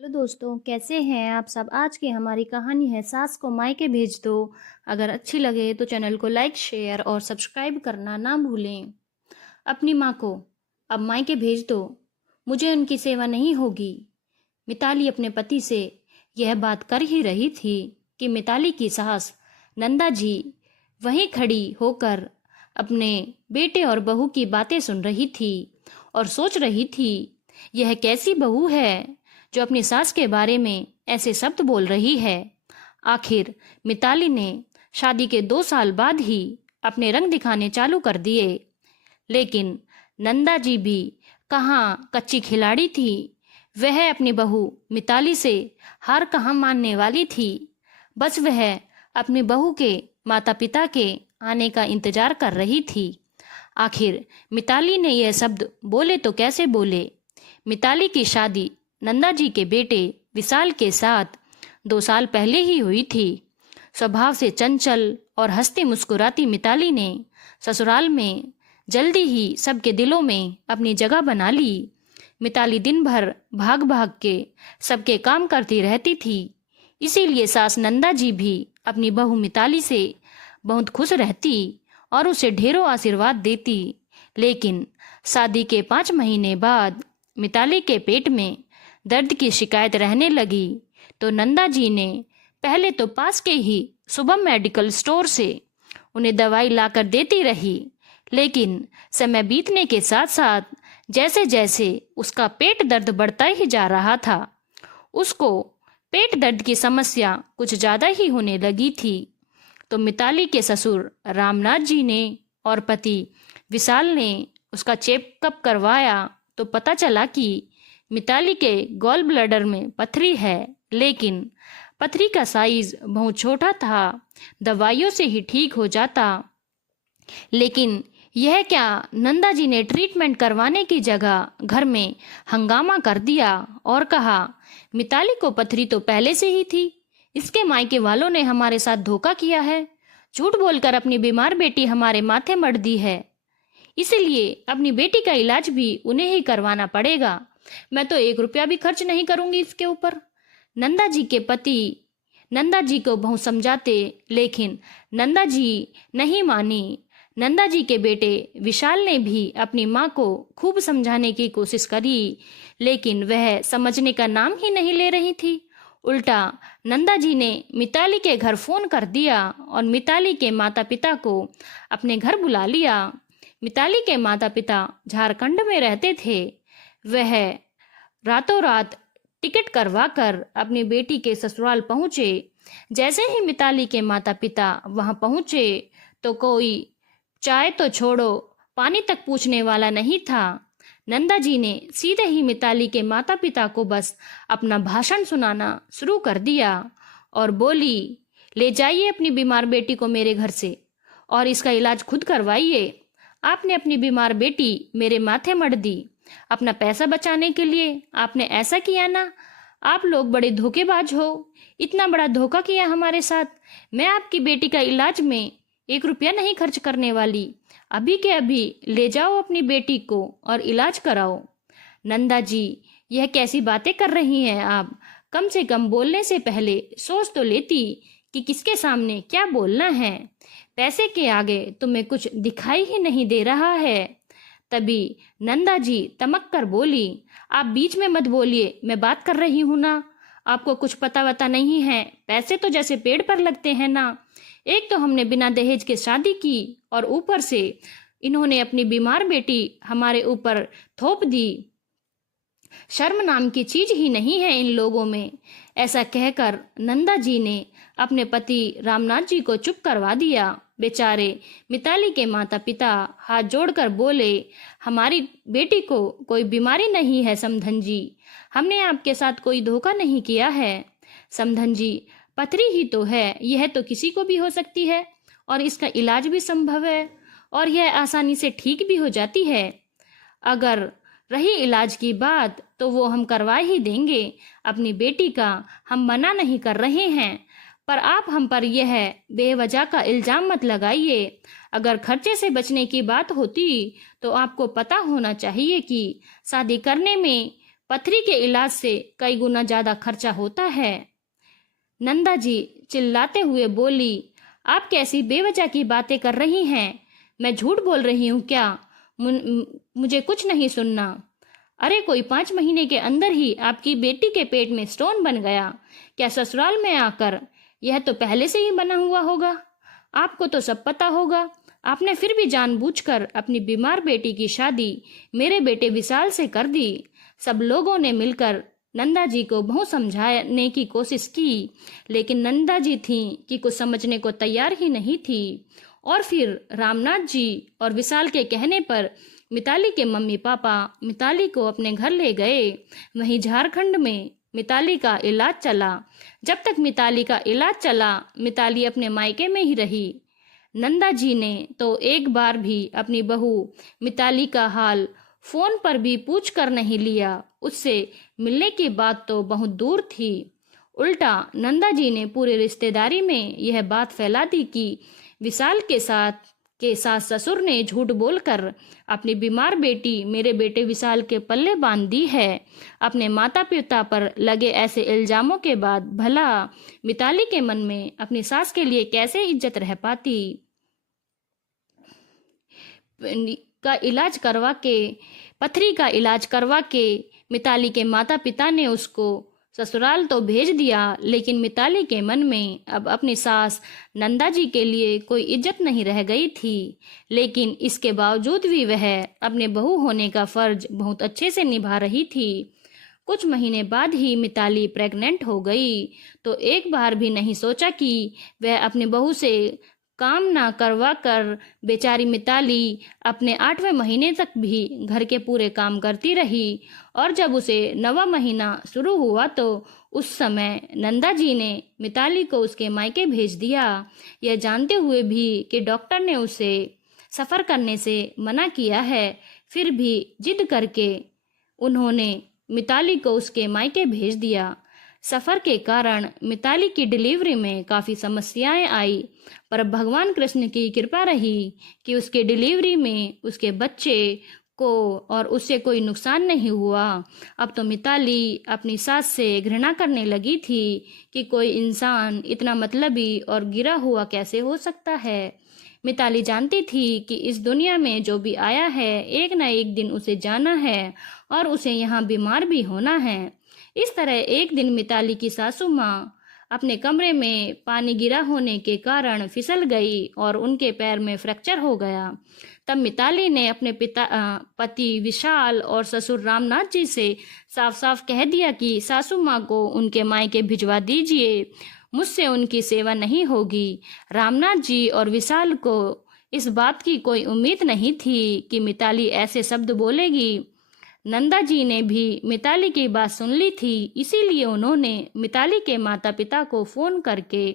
Hello दोस्तों, कैसे हैं आप सब। आज की हमारी कहानी है सास को मायके भेज दो। अगर अच्छी लगे तो चैनल को लाइक शेयर और सब्सक्राइब करना ना भूलें। अपनी माँ को अब मायके भेज दो, मुझे उनकी सेवा नहीं होगी। मिताली अपने पति से यह बात कर ही रही थी कि मिताली की सास नंदा जी वहीं खड़ी होकर अपने बेटे और बहू की बातें सुन रही थी और सोच रही थी, यह कैसी बहू है जो अपनी सास के बारे में ऐसे शब्द बोल रही है। आखिर मिताली ने शादी के 2 साल बाद ही अपने रंग दिखाने चालू कर दिए, लेकिन नंदा जी भी कहाँ कच्ची खिलाड़ी थी। वह अपनी बहू मिताली से हार कहाँ मानने वाली थी। बस वह अपनी बहू के माता पिता के आने का इंतजार कर रही थी। आखिर मिताली ने यह शब्द बोले तो कैसे बोले। मिताली की शादी नंदा जी के बेटे विशाल के साथ 2 साल पहले ही हुई थी। स्वभाव से चंचल और हंसती मुस्कुराती मिताली ने ससुराल में जल्दी ही सबके दिलों में अपनी जगह बना ली। मिताली दिन भर भाग भाग के सबके काम करती रहती थी, इसीलिए सास नंदा जी भी अपनी बहू मिताली से बहुत खुश रहती और उसे ढेरों आशीर्वाद देती। लेकिन शादी के 5 महीने बाद मिताली के पेट में दर्द की शिकायत रहने लगी तो नंदा जी ने पहले तो पास के ही शुभम मेडिकल स्टोर से उन्हें दवाई लाकर देती रही, लेकिन समय बीतने के साथ साथ जैसे जैसे उसका पेट दर्द बढ़ता ही जा रहा था, उसको पेट दर्द की समस्या कुछ ज़्यादा ही होने लगी थी। तो मिताली के ससुर रामनाथ जी ने और पति विशाल ने उसका चेकअप करवाया तो पता चला कि मिताली के गॉल ब्लैडर में पथरी है, लेकिन पथरी का साइज बहुत छोटा था, दवाइयों से ही ठीक हो जाता। लेकिन यह क्या, नंदा जी ने ट्रीटमेंट करवाने की जगह घर में हंगामा कर दिया और कहा, मिताली को पथरी तो पहले से ही थी, इसके मायके वालों ने हमारे साथ धोखा किया है, झूठ बोलकर अपनी बीमार बेटी हमारे माथे मढ़ दी है, इसलिए अपनी बेटी का इलाज भी उन्हें ही करवाना पड़ेगा। मैं तो 1 रुपया भी खर्च नहीं करूंगी इसके ऊपर। नंदा जी के पति नंदा जी को बहुत समझाते, लेकिन नंदा जी नहीं मानी। नंदा जी के बेटे विशाल ने भी अपनी माँ को खूब समझाने की कोशिश करी, लेकिन वह समझने का नाम ही नहीं ले रही थी। उल्टा नंदा जी ने मिताली के घर फोन कर दिया और मिताली के माता पिता को अपने घर बुला लिया। मिताली के माता पिता झारखंड में रहते थे। वह रातों रात टिकट करवाकर अपनी बेटी के ससुराल पहुंचे। जैसे ही मिताली के माता पिता वहां पहुंचे तो कोई चाय तो छोड़ो पानी तक पूछने वाला नहीं था। नंदा जी ने सीधे ही मिताली के माता पिता को बस अपना भाषण सुनाना शुरू कर दिया और बोली, ले जाइए अपनी बीमार बेटी को मेरे घर से और इसका इलाज खुद करवाइए। आपने अपनी बीमार बेटी मेरे माथे मढ़ दी, अपना पैसा बचाने के लिए आपने ऐसा किया ना। आप लोग बड़े धोखेबाज हो, इतना बड़ा धोखा किया हमारे साथ। मैं आपकी बेटी का इलाज में 1 रुपया नहीं खर्च करने वाली, अभी के अभी ले जाओ अपनी बेटी को और इलाज कराओ। नंदा जी, यह कैसी बातें कर रही हैं आप। कम से कम बोलने से पहले सोच तो लेती कि किसके सामने क्या बोलना है। पैसे के आगे तुम्हें कुछ दिखाई ही नहीं दे रहा है। तभी नंदा जी तमक कर बोली, आप बीच में मत बोलिए, मैं बात कर रही हूँ ना। आपको कुछ पता वता नहीं है, पैसे तो जैसे पेड़ पर लगते हैं ना। एक तो हमने बिना दहेज के शादी की और ऊपर से इन्होंने अपनी बीमार बेटी हमारे ऊपर थोप दी। शर्म नाम की चीज ही नहीं है इन लोगों में। ऐसा कहकर नंदा जी ने अपने पति रामनाथ जी को चुप करवा दिया। बेचारे मिताली के माता पिता हाथ जोड़कर बोले, हमारी बेटी को कोई बीमारी नहीं है समधन जी, हमने आपके साथ कोई धोखा नहीं किया है। समधन जी, पथरी ही तो है, यह तो किसी को भी हो सकती है और इसका इलाज भी संभव है और यह आसानी से ठीक भी हो जाती है। अगर रही इलाज की बात तो वो हम करवा ही देंगे, अपनी बेटी का हम मना नहीं कर रहे हैं, पर आप हम पर यह बेवजह का इल्जाम मत लगाइए। अगर खर्चे से बचने की बात होती तो आपको पता होना चाहिए कि शादी करने में पथरी के इलाज से कई गुना ज्यादा खर्चा होता है। नंदा जी चिल्लाते हुए बोली, आप कैसी बेवजह की बातें कर रही हैं? मैं झूठ बोल रही हूँ क्या? मुझे कुछ नहीं सुनना। अरे कोई 5 महीने के अंदर ही आपकी बेटी के पेट में स्टोन बन गया। क्या ससुराल में आकर? यह तो पहले से ही बना हुआ होगा। आपको तो सब पता होगा। आपने फिर भी जानबूझकर अपनी बीमार बेटी की शादी मेरे बेटे विशाल से कर दी। सब लोगों ने मिलकर नंदा जी को बहुत समझाने की कोशिश की, लेकिन नंदा जी थी कि कुछ समझने को तैयार ही नहीं थी। और फिर रामनाथ जी और विशाल के कहने पर मिताली के मम्मी पापा मिताली को अपने घर ले गए। वहीं झारखंड में मिताली का इलाज चला। जब तक मिताली का इलाज चला, मिताली अपने मायके में ही रही। नंदा जी ने तो एक बार भी अपनी बहू मिताली का हाल फोन पर भी पूछ कर नहीं लिया। उससे मिलने की बात तो बहुत दूर थी। उल्टा नंदा जी ने पूरी रिश्तेदारी में यह बात फैला दी कि विशाल के सास ससुर ने झूठ बोलकर अपनी बीमार बेटी मेरे बेटे विशाल के पल्ले बांध दी है। अपने माता पिता पर लगे ऐसे इल्जामों के बाद भला मिताली के मन में अपनी सास के लिए कैसे इज्जत रह पाती? पथरी का इलाज करवा के मिताली के माता पिता ने उसको ससुराल तो भेज दिया, लेकिन मिताली के मन में अब अपनी सास नंदा जी के लिए कोई इज्जत नहीं रह गई थी। लेकिन इसके बावजूद भी वह अपने बहू होने का फर्ज बहुत अच्छे से निभा रही थी। कुछ महीने बाद ही मिताली प्रेग्नेंट हो गई, तो एक बार भी नहीं सोचा कि वह अपनी बहू से काम ना करवा कर बेचारी मिताली अपने 8वें महीने तक भी घर के पूरे काम करती रही। और जब उसे 9वां महीना शुरू हुआ तो उस समय नंदा जी ने मिताली को उसके मायके भेज दिया, यह जानते हुए भी कि डॉक्टर ने उसे सफ़र करने से मना किया है। फिर भी जिद करके उन्होंने मिताली को उसके मायके भेज दिया। सफ़र के कारण मिताली की डिलीवरी में काफ़ी समस्याएं आई, पर भगवान कृष्ण की कृपा रही कि उसके डिलीवरी में उसके बच्चे को और उससे कोई नुकसान नहीं हुआ। अब तो मिताली अपनी सास से घृणा करने लगी थी कि कोई इंसान इतना मतलबी और गिरा हुआ कैसे हो सकता है। मिताली जानती थी कि इस दुनिया में जो भी आया है एक न एक दिन उसे जाना है और उसे यहाँ बीमार भी होना है। इस तरह एक दिन मिताली की सासू माँ अपने कमरे में पानी गिरा होने के कारण फिसल गई और उनके पैर में फ्रैक्चर हो गया। तब मिताली ने अपने पति विशाल और ससुर रामनाथ जी से साफ साफ कह दिया कि सासू माँ को उनके मायके भिजवा दीजिए, मुझसे उनकी सेवा नहीं होगी। रामनाथ जी और विशाल को इस बात की कोई उम्मीद नहीं थी कि मिताली ऐसे शब्द बोलेगी। नंदा जी ने भी मिताली की बात सुन ली थी, इसीलिए उन्होंने मिताली के माता पिता को फोन करके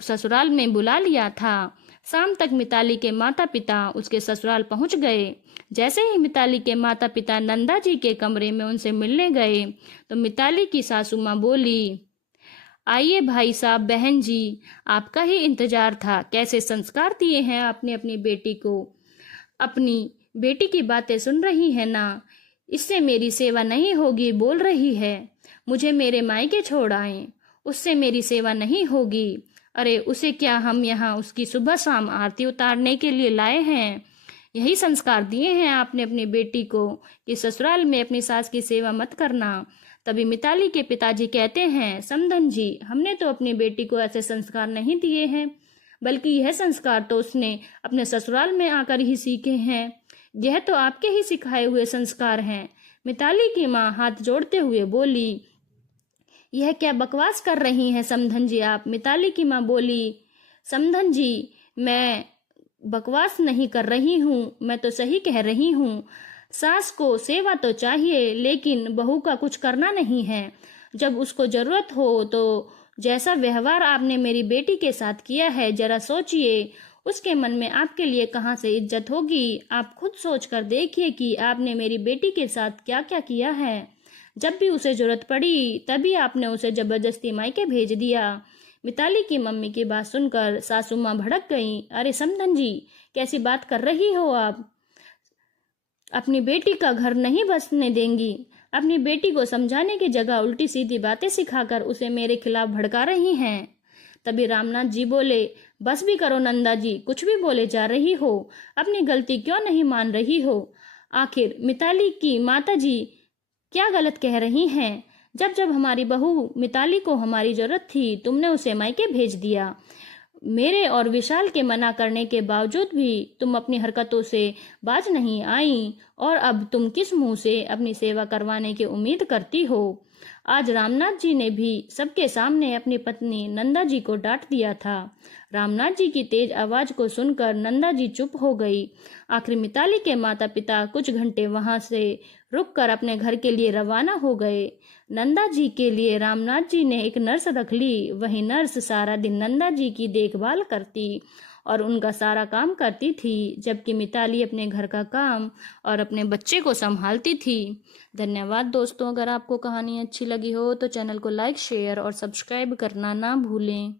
ससुराल में बुला लिया था। शाम तक मिताली के माता पिता उसके ससुराल पहुंच गए। जैसे ही मिताली के माता पिता नंदा जी के कमरे में उनसे मिलने गए तो मिताली की सासू माँ बोली, आइए भाई साहब, बहन जी, आपका ही इंतजार था। कैसे संस्कार दिए हैं आपने अपनी बेटी को? अपनी बेटी की बातें सुन रही है ना? इससे मेरी सेवा नहीं होगी बोल रही है। मुझे मेरे मायके छोड़ आए, उससे मेरी सेवा नहीं होगी। अरे उसे क्या हम यहाँ उसकी सुबह शाम आरती उतारने के लिए लाए हैं? यही संस्कार दिए हैं आपने अपनी बेटी को कि ससुराल में अपनी सास की सेवा मत करना। तभी मिताली के पिताजी कहते हैं, समधन जी, हमने तो अपनी बेटी को ऐसे संस्कार नहीं दिए हैं, बल्कि यह संस्कार तो उसने अपने ससुराल में आकर ही सीखे हैं। यह तो आपके ही सिखाए हुए संस्कार हैं। मिताली की माँ हाथ जोड़ते हुए बोली, यह क्या बकवास कर रही हैं समधन जी आप? मिताली की माँ बोली, समधन जी, मैं बकवास नहीं कर रही हूँ, मैं तो सही कह रही हूँ। सास को सेवा तो चाहिए, लेकिन बहू का कुछ करना नहीं है। जब उसको जरूरत हो तो जैसा व्यवहार आपने मेरी बेटी के साथ किया है, जरा सोचिए उसके मन में आपके लिए कहाँ से इज्जत होगी। आप खुद सोच कर देखिए कि आपने मेरी बेटी के साथ क्या क्या किया है। जब भी उसे जरूरत पड़ी तभी आपने उसे जबरदस्ती मायके भेज दिया। मिताली की मम्मी की बात सुनकर सासू माँ भड़क गई। अरे समधन जी, कैसी बात कर रही हो आप? अपनी बेटी का घर नहीं बसने देंगी? अपनी बेटी को समझाने की जगह उल्टी सीधी बातें सिखाकर उसे मेरे खिलाफ भड़का रही हैं। तभी रामनाथ जी बोले, बस भी करो नंदा जी, कुछ भी बोले जा रही हो, अपनी गलती क्यों नहीं मान रही हो? आखिर मिताली की माता जी क्या गलत कह रही हैं? जब जब हमारी बहू मिताली को हमारी जरूरत थी, तुमने उसे मायके भेज दिया। मेरे और विशाल के मना करने के बावजूद भी तुम अपनी हरकतों से बाज नहीं आई, और अब तुम किस मुंह से अपनी सेवा करवाने की उम्मीद करती हो? आज रामनाथ जी ने भी सबके सामने अपनी पत्नी नंदा जी को डांट दिया था। रामनाथ जी की तेज आवाज को सुनकर नंदा जी चुप हो गई। आखिर मिताली के माता पिता कुछ घंटे वहां से रुककर अपने घर के लिए रवाना हो गए। नंदा जी के लिए रामनाथ जी ने एक नर्स रख ली। वही नर्स सारा दिन नंदा जी की देखभाल करती और उनका सारा काम करती थी, जबकि मिताली अपने घर का काम और अपने बच्चे को संभालती थी। धन्यवाद दोस्तों। अगर आपको कहानी अच्छी लगी हो तो चैनल को लाइक, शेयर और सब्सक्राइब करना ना भूलें।